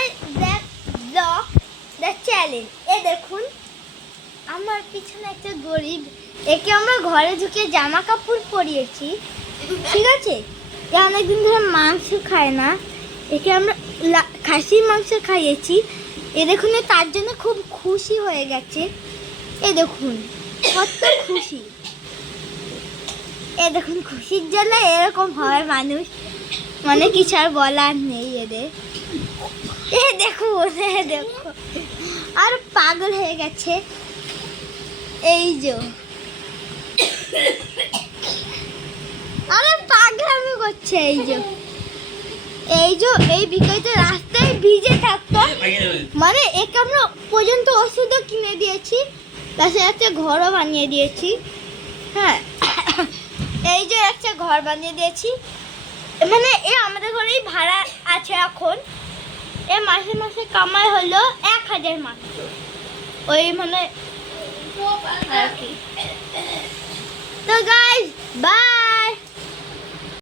My blog the challenge. এ দেখুন আমার পিছনে একটা গরিব, একে আমরা ঘরে ঢুকে জামা কাপড় পরিয়েছি, ঠিক আছে? এ অনেকদিন ধরে মাংস খায় না, একে আমরা খাসির মাংস খাইয়েছি। এ দেখুন তার জন্য খুব খুশি হয়ে গেছে। এ দেখুন কত খুশি। এ দেখুন খুশির জন্য এরকম হয় মানুষ, মানে কিছু আর বলার নেই এদের। এ দেখুন আর পাগল হয়ে গেছে। এই যে আরে পাগলামি করছে। এই বিকেলটা রাস্তায় ভিজে থাকতো, মানে একে আমরা পর্যন্ত ওষুধও কিনে দিয়েছি, তার সাথে একটা ঘরও বানিয়ে দিয়েছি। হ্যাঁ, এই যে একটা ঘর বানিয়ে দিয়েছি, মানে এ আমাদের ঘরেই ভাড়া আছে এখন। এ মাসে মাসে কামাই হলো 1000 মাত্র, ওই মানে আর কি। তো গাইস বাই।